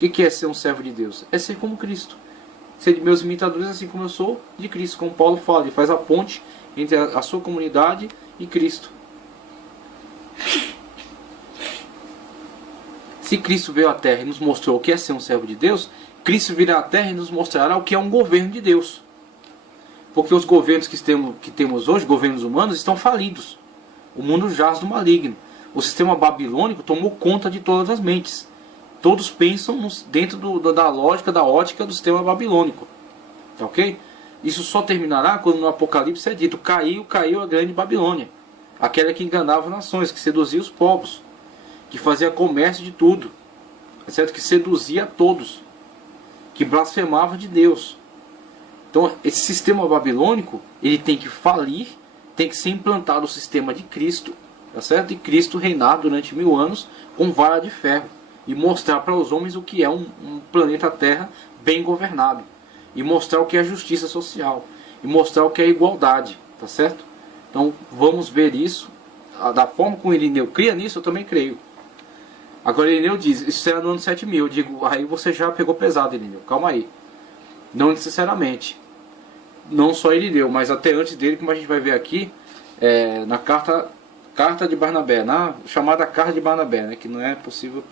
O que é ser um servo de Deus? É ser como Cristo. Ser de meus imitadores assim como eu sou de Cristo. Como Paulo fala, ele faz a ponte entre a sua comunidade e Cristo. Se Cristo veio à Terra e nos mostrou o que é ser um servo de Deus, Cristo virá à Terra e nos mostrará o que é um governo de Deus. Porque os governos que temos hoje, governos humanos, estão falidos. O mundo jaz do maligno. O sistema babilônico tomou conta de todas as mentes. Todos pensam dentro da lógica, da ótica do sistema babilônico. Tá ok? Isso só terminará quando no Apocalipse é dito: caiu a grande Babilônia. Aquela que enganava nações, que seduzia os povos, que fazia comércio de tudo, é certo? Que seduzia a todos, que blasfemava de Deus. Então esse sistema babilônico, ele tem que falir, tem que ser implantado o sistema de Cristo, tá certo? E Cristo reinar durante 1000 anos com vara de ferro. E mostrar para os homens o que é um planeta Terra bem governado. E mostrar o que é justiça social. E mostrar o que é igualdade. Tá certo? Então vamos ver isso. Da forma como Irineu cria nisso, eu também creio. Agora Irineu diz, isso será no ano 7000. Eu digo, aí você já pegou pesado, Irineu. Calma aí. Não necessariamente. Não só Irineu, mas até antes dele, como a gente vai ver aqui, na carta de Barnabé, na chamada carta de Barnabé, né, que não é possível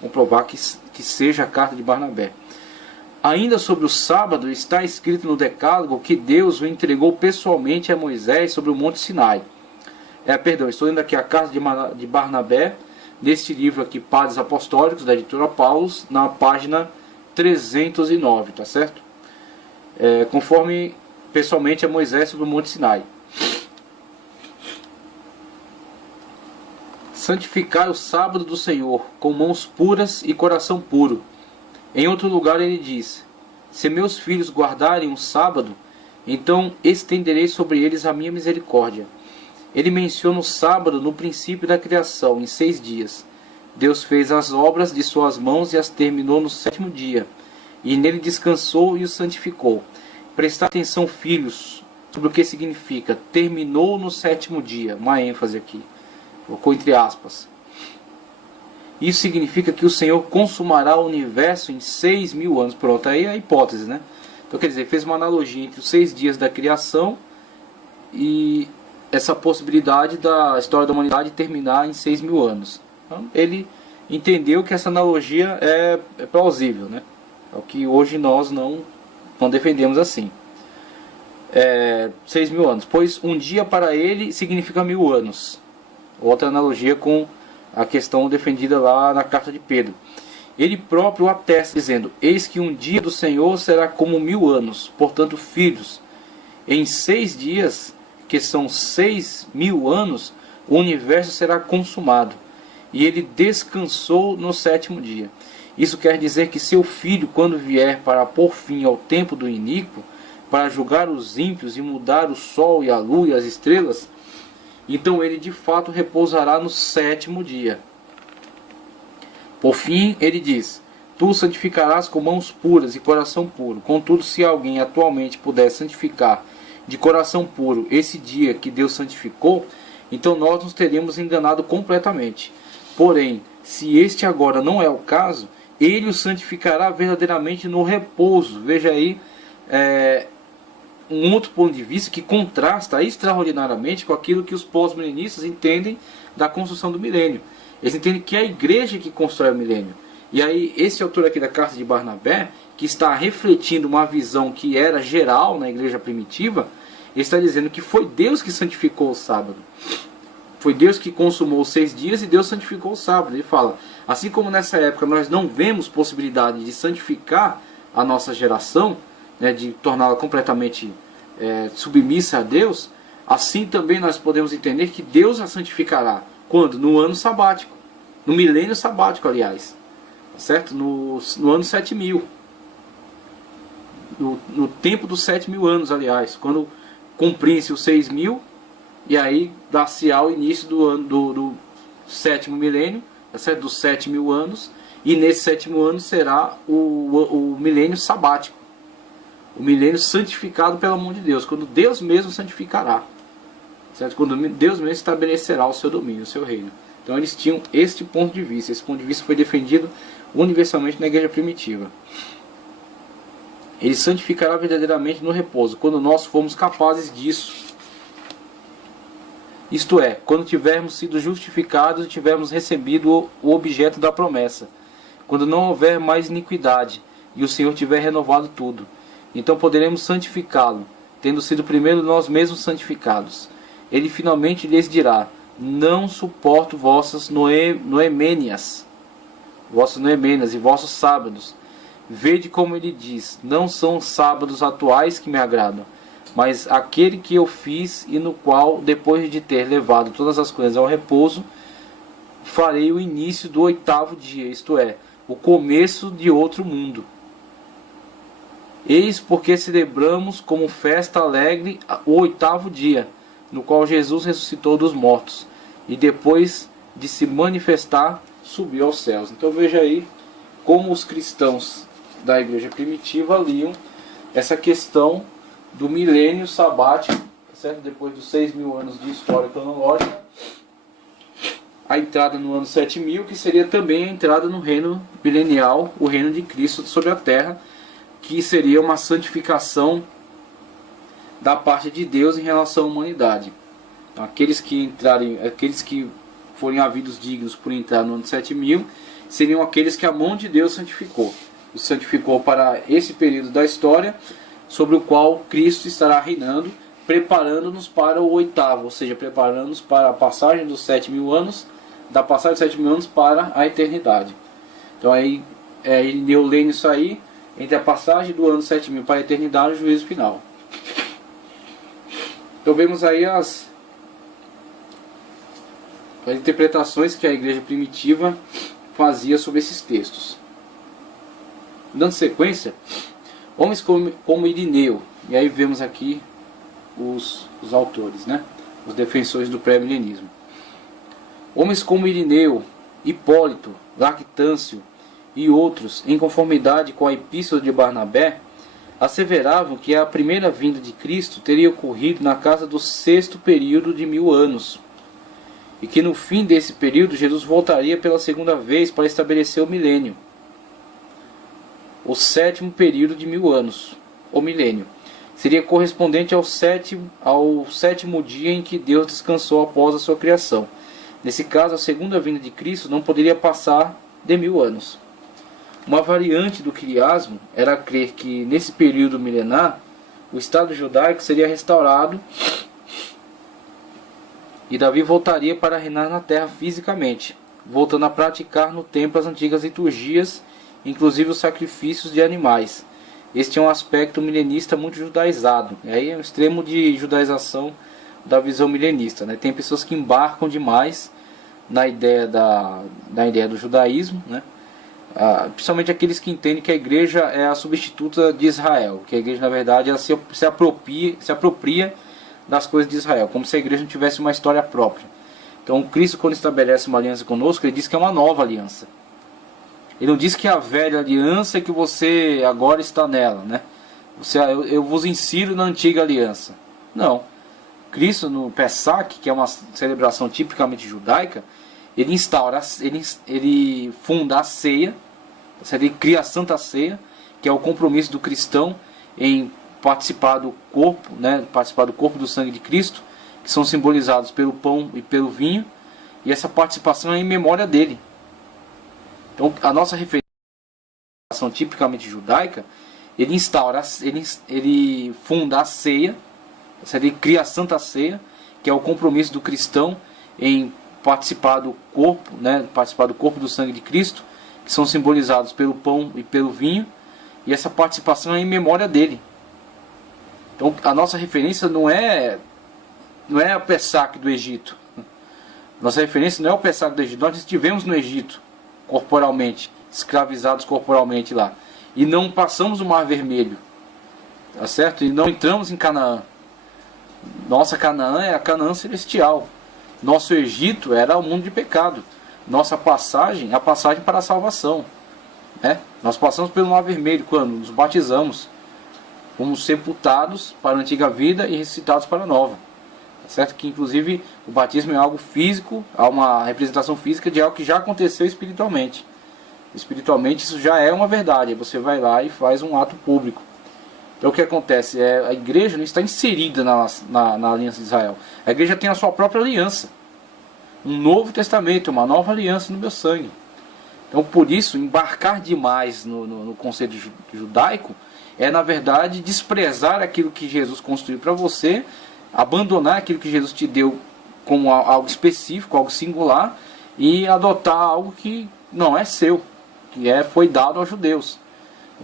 comprovar que seja a carta de Barnabé. Ainda sobre o sábado está escrito no Decálogo que Deus o entregou pessoalmente a Moisés sobre o Monte Sinai. Estou lendo aqui a carta de Barnabé, neste livro aqui, Padres Apostólicos, da editora Paulus, na página 309, tá certo? Conforme pessoalmente a Moisés sobre o Monte Sinai. Santificai o sábado do Senhor, com mãos puras e coração puro. Em outro lugar ele diz: se meus filhos guardarem o sábado, então estenderei sobre eles a minha misericórdia. Ele menciona o sábado no princípio da criação, em 6 dias. Deus fez as obras de suas mãos e as terminou no 7º dia, e nele descansou e o santificou. Prestar atenção, filhos, sobre o que significa terminou no 7º dia, uma ênfase aqui. Colocou entre aspas. Isso significa que o Senhor consumará o universo em 6.000 anos. Pronto, aí é a hipótese, né? Então quer dizer, fez uma analogia entre os 6 dias da criação e essa possibilidade da história da humanidade terminar em 6.000 anos. Então, ele entendeu que essa analogia é plausível, né? É o que hoje nós não defendemos assim. 6.000 anos, pois um dia para ele significa 1000 anos. Outra analogia com a questão defendida lá na carta de Pedro. Ele próprio atesta, dizendo: eis que um dia do Senhor será como 1000 anos. Portanto, filhos, em 6 dias, que são 6.000 anos, o universo será consumado. E ele descansou no 7º dia. Isso quer dizer que seu filho, quando vier para pôr fim ao tempo do iníquo, para julgar os ímpios e mudar o sol e a lua e as estrelas, então ele de fato repousará no 7º dia. Por fim, ele diz: tu o santificarás com mãos puras e coração puro. Contudo, se alguém atualmente puder santificar de coração puro esse dia que Deus santificou, então nós nos teríamos enganado completamente. Porém, se este agora não é o caso, ele o santificará verdadeiramente no repouso. Veja aí, um outro ponto de vista que contrasta extraordinariamente com aquilo que os pós-milenistas entendem da construção do milênio. Eles entendem que é a igreja que constrói o milênio. E aí esse autor aqui da carta de Barnabé, que está refletindo uma visão que era geral na igreja primitiva, ele está dizendo que foi Deus que santificou o sábado. Foi Deus que consumou os 6 dias e Deus santificou o sábado. Ele fala, assim como nessa época nós não vemos possibilidade de santificar a nossa geração, né, de torná-la completamente submissa a Deus, assim também nós podemos entender que Deus a santificará. Quando? No ano sabático. No milênio sabático, aliás. Certo? No ano 7000. No tempo dos 7.000 anos, aliás. Quando cumprir-se os 6.000, e aí dar-se-á o início do 7º milênio, certo? Dos 7.000 anos. E nesse 7º ano será o milênio sabático. O milênio santificado pela mão de Deus, quando Deus mesmo santificará, certo? Quando Deus mesmo estabelecerá o seu domínio, o seu reino. Então eles tinham este ponto de vista. Esse ponto de vista foi defendido universalmente na igreja primitiva. Ele santificará verdadeiramente no repouso, quando nós formos capazes disso. Isto é, quando tivermos sido justificados e tivermos recebido o objeto da promessa. Quando não houver mais iniquidade e o Senhor tiver renovado tudo. Então poderemos santificá-lo, tendo sido primeiro nós mesmos santificados. Ele finalmente lhes dirá: não suporto vossas noemênias e vossos sábados. Vede como ele diz: não são os sábados atuais que me agradam, mas aquele que eu fiz e no qual, depois de ter levado todas as coisas ao repouso, farei o início do 8º dia, isto é, o começo de outro mundo. Eis porque celebramos como festa alegre o 8º dia, no qual Jesus ressuscitou dos mortos, e depois de se manifestar, subiu aos céus. Então veja aí como os cristãos da igreja primitiva liam essa questão do milênio sabático, certo? Depois dos 6.000 anos de história cronológica, a entrada no ano 7.000, que seria também a entrada no reino milenial, o reino de Cristo sobre a terra, que seria uma santificação da parte de Deus em relação à humanidade. Então, aqueles que forem havidos dignos por entrar no ano 7.000, seriam aqueles que a mão de Deus santificou. O santificou para esse período da história, sobre o qual Cristo estará reinando, preparando-nos para o 8º, ou seja, preparando-nos para a passagem dos 7.000 anos, da passagem dos 7.000 anos para a eternidade. Então aí eu leio isso aí, entre a passagem do ano 7.000 para a eternidade e o juízo final. Então vemos aí as interpretações que a igreja primitiva fazia sobre esses textos. Dando sequência, homens como Irineu, e aí vemos aqui os autores, né? Os defensores do pré-milenismo. Homens como Irineu, Hipólito, Lactâncio e outros, em conformidade com a epístola de Barnabé, asseveravam que a primeira vinda de Cristo teria ocorrido na casa do 6º período de 1000 anos, e que no fim desse período Jesus voltaria pela segunda vez para estabelecer o milênio, o 7º período de 1000 anos, o milênio. Seria correspondente ao sétimo dia em que Deus descansou após a sua criação. Nesse caso, a segunda vinda de Cristo não poderia passar de 1000 anos. Uma variante do quiasmo era crer que, nesse período milenar, o Estado judaico seria restaurado e Davi voltaria para reinar na terra fisicamente, voltando a praticar no templo as antigas liturgias, inclusive os sacrifícios de animais. Este é um aspecto milenista muito judaizado. E aí é um extremo de judaização da visão milenista, né? Tem pessoas que embarcam demais na ideia do judaísmo, né? Principalmente aqueles que entendem que a igreja é a substituta de Israel, que a igreja na verdade ela se apropria das coisas de Israel, como se a igreja não tivesse uma história própria. Então Cristo, quando estabelece uma aliança conosco, ele diz que é uma nova aliança. Ele não diz que a velha aliança é que você agora está nela, né? Eu vos insiro na antiga aliança. Não. Cristo no Pesach, que é uma celebração tipicamente judaica, ele funda a ceia, ele cria a Santa Ceia, que é o compromisso do cristão em participar do corpo, né? Participar do corpo e do sangue de Cristo, que são simbolizados pelo pão e pelo vinho, e essa participação é em memória dele. Então, a nossa referência tipicamente judaica, ele funda a ceia, ele cria a Santa Ceia, que é o compromisso do cristão em participar do corpo, né, participar do corpo e do sangue de Cristo, que são simbolizados pelo pão e pelo vinho, e essa participação é em memória dele. Então, a nossa referência não é a Pesach do Egito. Nossa referência não é o Pesach do Egito. Nós estivemos no Egito corporalmente, escravizados corporalmente lá, e não passamos o Mar Vermelho, tá certo? E não entramos em Canaã. Nossa Canaã é a Canaã celestial. Nosso Egito era o mundo de pecado. Nossa passagem é a passagem para a salvação, né? Nós passamos pelo Mar Vermelho quando nos batizamos, fomos sepultados para a antiga vida e ressuscitados para a nova. Certo? Que inclusive o batismo é algo físico, há uma representação física de algo que já aconteceu espiritualmente. Espiritualmente isso já é uma verdade. Aí você vai lá e faz um ato público. Então o que acontece? A igreja não está inserida na aliança de Israel. A igreja tem a sua própria aliança. Um novo testamento, uma nova aliança no meu sangue. Então por isso, embarcar demais no conceito judaico é na verdade desprezar aquilo que Jesus construiu para você, abandonar aquilo que Jesus te deu como algo específico, algo singular, e adotar algo que não é seu, que foi dado aos judeus.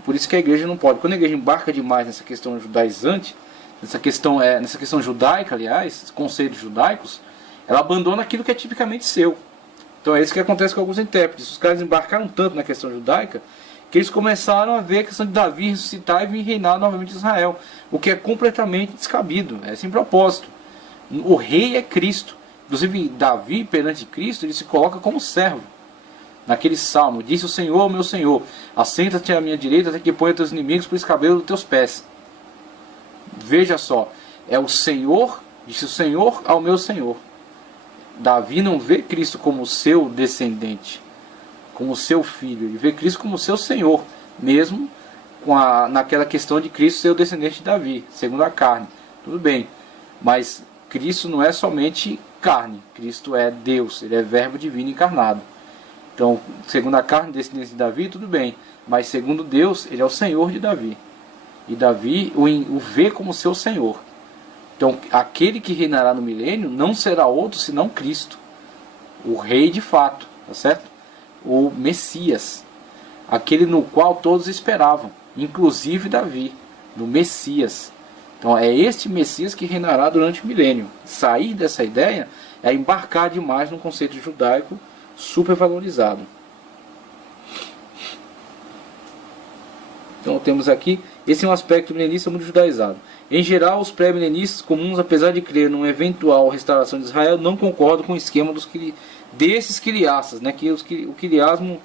Por isso que a igreja não pode. Quando a igreja embarca demais nessa questão judaizante, nessa questão judaica, aliás, conceitos judaicos, ela abandona aquilo que é tipicamente seu. Então é isso que acontece com alguns intérpretes. Os caras embarcaram tanto na questão judaica que eles começaram a ver a questão de Davi ressuscitar e vir reinar novamente em Israel, o que é completamente descabido, é sem propósito. O rei é Cristo. Inclusive Davi, perante Cristo, ele se coloca como servo. Naquele salmo, disse o Senhor, meu Senhor, assenta-te à minha direita até que ponha teus inimigos por escabelo dos teus pés. Veja só, é o Senhor, disse o Senhor ao meu Senhor. Davi não vê Cristo como seu descendente, como seu filho, ele vê Cristo como seu Senhor, mesmo naquela questão de Cristo ser o descendente de Davi, segundo a carne. Tudo bem, mas Cristo não é somente carne, Cristo é Deus, ele é verbo divino encarnado. Então, segundo a carne, descendente de Davi, tudo bem. Mas segundo Deus, ele é o Senhor de Davi. E Davi o vê como seu Senhor. Então, aquele que reinará no milênio não será outro senão Cristo. O rei de fato, tá certo? O Messias. Aquele no qual todos esperavam. Inclusive Davi, no Messias. Então, é este Messias que reinará durante o milênio. Sair dessa ideia é embarcar demais no conceito judaico supervalorizado. Então temos aqui, esse é um aspecto milenista muito judaizado. Em geral, os pré-milenistas comuns, apesar de crer numa eventual restauração de Israel, não concordam com o esquema desses quiliastas, né? Que o quiliasmo,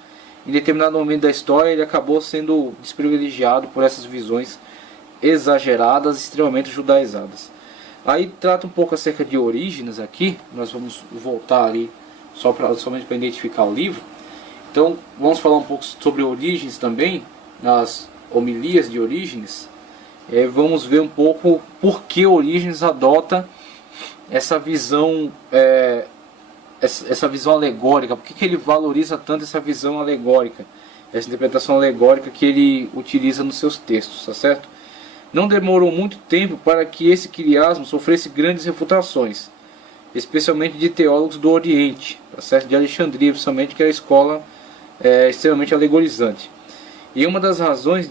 em determinado momento da história, ele acabou sendo desprivilegiado por essas visões exageradas, extremamente judaizadas. Aí trata um pouco acerca de Orígenes aqui, nós vamos voltar ali somente para identificar o livro. Então vamos falar um pouco sobre Orígenes também, nas homilias de Orígenes. Vamos ver um pouco por que Orígenes adota essa visão, essa visão alegórica, por que ele valoriza tanto essa visão alegórica, essa interpretação alegórica que ele utiliza nos seus textos, tá certo? Não demorou muito tempo para que esse quiliasmo sofresse grandes refutações, especialmente de teólogos do Oriente, tá certo? De Alexandria, principalmente, que era a escola extremamente alegorizante. E uma das razões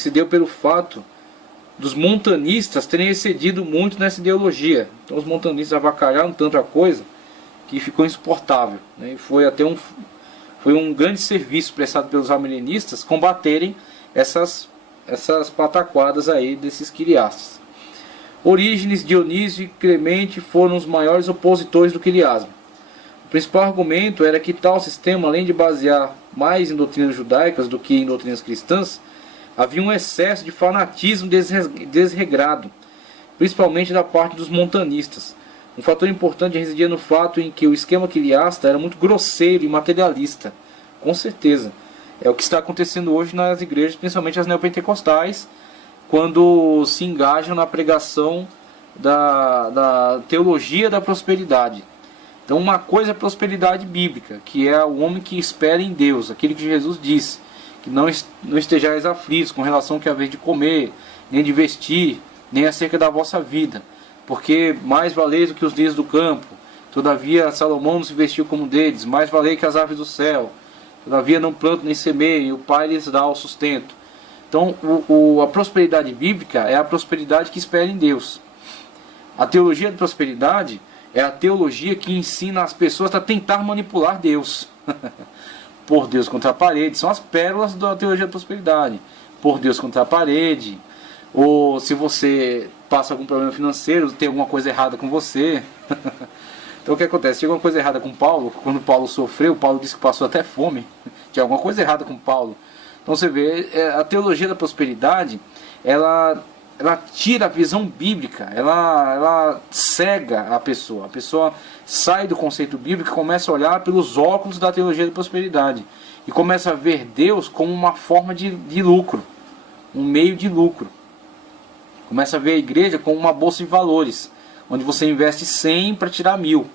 se deu pelo fato dos montanistas terem excedido muito nessa ideologia. Então os montanistas avacalharam tanto a coisa que ficou insuportável, né? E foi um grande serviço prestado pelos arminianistas combaterem essas pataquadas aí desses quiliastas. Orígenes, Dionísio e Clemente foram os maiores opositores do quiliasmo. O principal argumento era que tal sistema, além de basear mais em doutrinas judaicas do que em doutrinas cristãs, havia um excesso de fanatismo desregrado, principalmente da parte dos montanistas. Um fator importante residia no fato em que o esquema quiliasta era muito grosseiro e materialista. Com certeza. É o que está acontecendo hoje nas igrejas, principalmente as neopentecostais, quando se engajam na pregação da teologia da prosperidade. Então uma coisa é a prosperidade bíblica, que é o homem que espera em Deus, aquele que Jesus disse, que não estejais aflitos com relação ao que haver de comer, nem de vestir, nem acerca da vossa vida, porque mais valeis do que os lírios do campo, todavia Salomão não se vestiu como deles, mais valei que as aves do céu, todavia não plantam nem semeiam, e o Pai lhes dá o sustento. Então a prosperidade bíblica é a prosperidade que espera em Deus. A teologia da prosperidade é a teologia que ensina as pessoas a tentar manipular Deus. Por Deus contra a parede. São as pérolas da teologia da prosperidade. Por Deus contra a parede. Ou se você passa algum problema financeiro, tem alguma coisa errada com você. Então o que acontece? Tinha alguma coisa errada com Paulo. Quando Paulo sofreu, Paulo disse que passou até fome. Tinha alguma coisa errada com Paulo. Então você vê, a teologia da prosperidade, ela tira a visão bíblica, ela cega a pessoa sai do conceito bíblico e começa a olhar pelos óculos da teologia da prosperidade, e começa a ver Deus como uma forma de lucro, um meio de lucro. Começa a ver a igreja como uma bolsa de valores, onde você investe 100 para tirar 1000.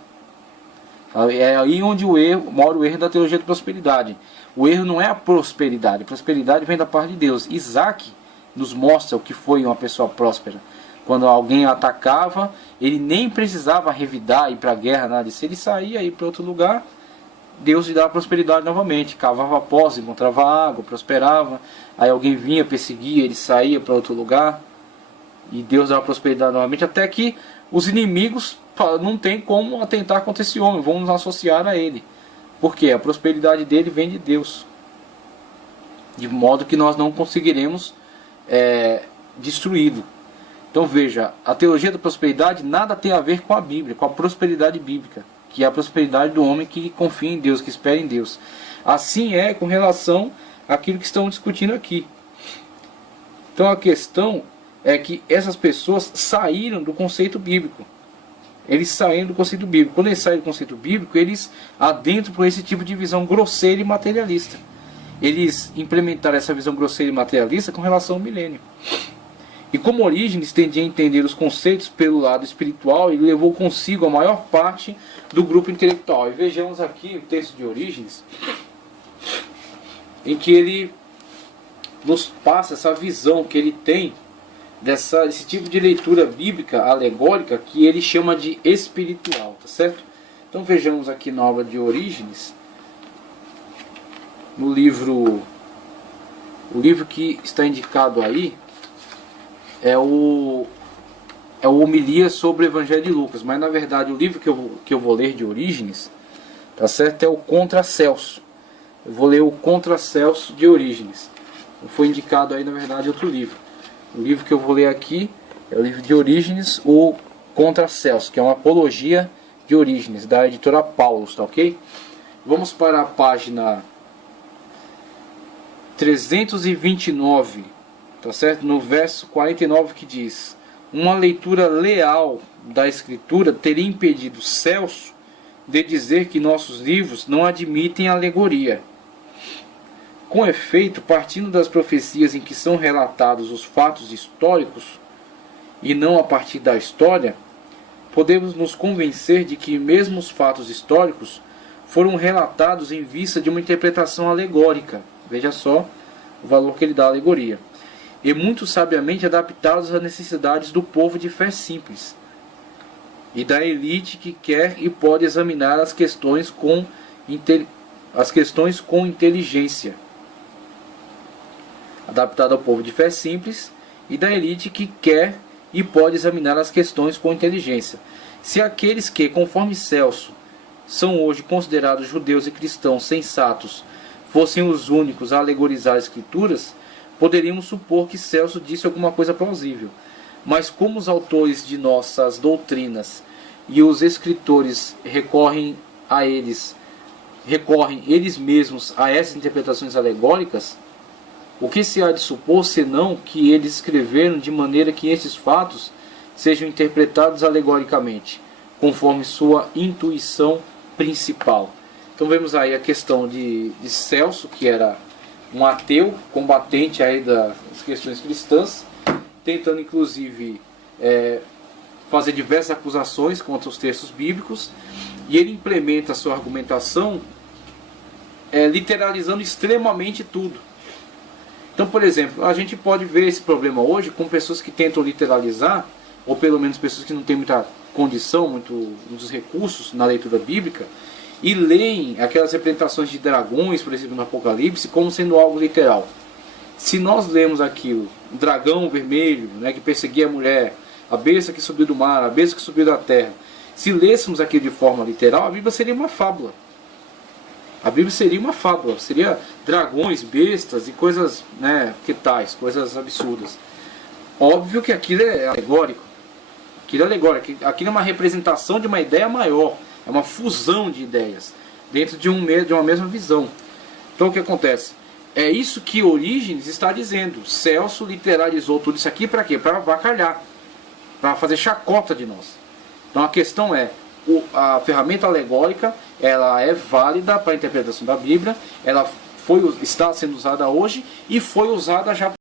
É aí onde mora o erro da teologia da prosperidade. O erro não é a prosperidade. A prosperidade vem da parte de Deus. Isaac nos mostra o que foi uma pessoa próspera. Quando alguém atacava, ele nem precisava revidar, ir para a guerra, nada disso. Ele saía, ia para outro lugar, Deus lhe dava prosperidade novamente. Cavava poços, encontrava água, prosperava. Aí alguém vinha, perseguia, ele saía para outro lugar, e Deus dava prosperidade novamente, até que os inimigos não tem como atentar contra esse homem, vamos nos associar a ele. Porque a prosperidade dele vem de Deus, de modo que nós não conseguiremos destruí-lo. Então veja, a teologia da prosperidade nada tem a ver com a Bíblia, com a prosperidade bíblica, que é a prosperidade do homem que confia em Deus, que espera em Deus. Assim é com relação àquilo que estamos discutindo aqui. Então a questão é que essas pessoas saíram do conceito bíblico. Eles saíram do conceito bíblico. Quando eles saem do conceito bíblico, eles adentram por esse tipo de visão grosseira e materialista. Eles implementaram essa visão grosseira e materialista com relação ao milênio. E como Orígenes tendia a entender os conceitos pelo lado espiritual, ele levou consigo a maior parte do grupo intelectual. E vejamos aqui o texto de Orígenes, em que ele nos passa essa visão que ele tem desse tipo de leitura bíblica alegórica, que ele chama de espiritual, tá certo? Então vejamos aqui na obra de Orígenes, no livro, o livro que está indicado aí é o Homilia sobre o Evangelho de Lucas, mas na verdade o livro que eu vou ler de Orígenes, tá certo, é o Contra Celso. Eu vou ler o Contra Celso de Orígenes. Foi indicado aí na verdade outro livro. O livro que eu vou ler aqui é o livro de Orígenes, o Contra Celso, que é uma apologia de Orígenes, da editora Paulus, tá ok? Vamos para a página 329, tá certo? No verso 49, que diz: uma leitura leal da Escritura teria impedido Celso de dizer que nossos livros não admitem alegoria. Com efeito, partindo das profecias em que são relatados os fatos históricos, e não a partir da história, podemos nos convencer de que mesmo os fatos históricos foram relatados em vista de uma interpretação alegórica. Veja só o valor que ele dá à alegoria. E muito sabiamente adaptados às necessidades do povo de fé simples, e da elite que quer e pode examinar as questões com inteligência. Adaptado ao povo de fé simples e da elite que quer e pode examinar as questões com inteligência. Se aqueles que, conforme Celso, são hoje considerados judeus e cristãos sensatos fossem os únicos a alegorizar as Escrituras, poderíamos supor que Celso disse alguma coisa plausível. Mas como os autores de nossas doutrinas e os escritores recorrem eles mesmos a essas interpretações alegóricas, o que se há de supor senão que eles escreveram de maneira que esses fatos sejam interpretados alegoricamente, conforme sua intuição principal. Então vemos aí a questão de Celso, que era um ateu, combatente aí das questões cristãs, tentando inclusive fazer diversas acusações contra os textos bíblicos, e ele implementa a sua argumentação literalizando extremamente tudo. Então, por exemplo, a gente pode ver esse problema hoje com pessoas que tentam literalizar, ou pelo menos pessoas que não têm muita condição, muitos recursos na leitura bíblica, e leem aquelas representações de dragões, por exemplo, no Apocalipse, como sendo algo literal. Se nós lemos aquilo, o dragão vermelho, que perseguia a mulher, a besta que subiu do mar, a besta que subiu da terra, se lêssemos aquilo de forma literal, a Bíblia seria uma fábula. A Bíblia seria uma fábula, seria dragões, bestas e coisas, que tais, coisas absurdas. Óbvio que aquilo é alegórico. Aquilo é uma representação de uma ideia maior, é uma fusão de ideias dentro de uma mesma visão. Então o que acontece? É isso que Orígenes está dizendo. Celso literalizou tudo isso aqui para quê? Para avacalhar, para fazer chacota de nós. Então a questão é, a ferramenta alegórica, ela é válida para a interpretação da Bíblia, ela está sendo usada hoje e foi usada já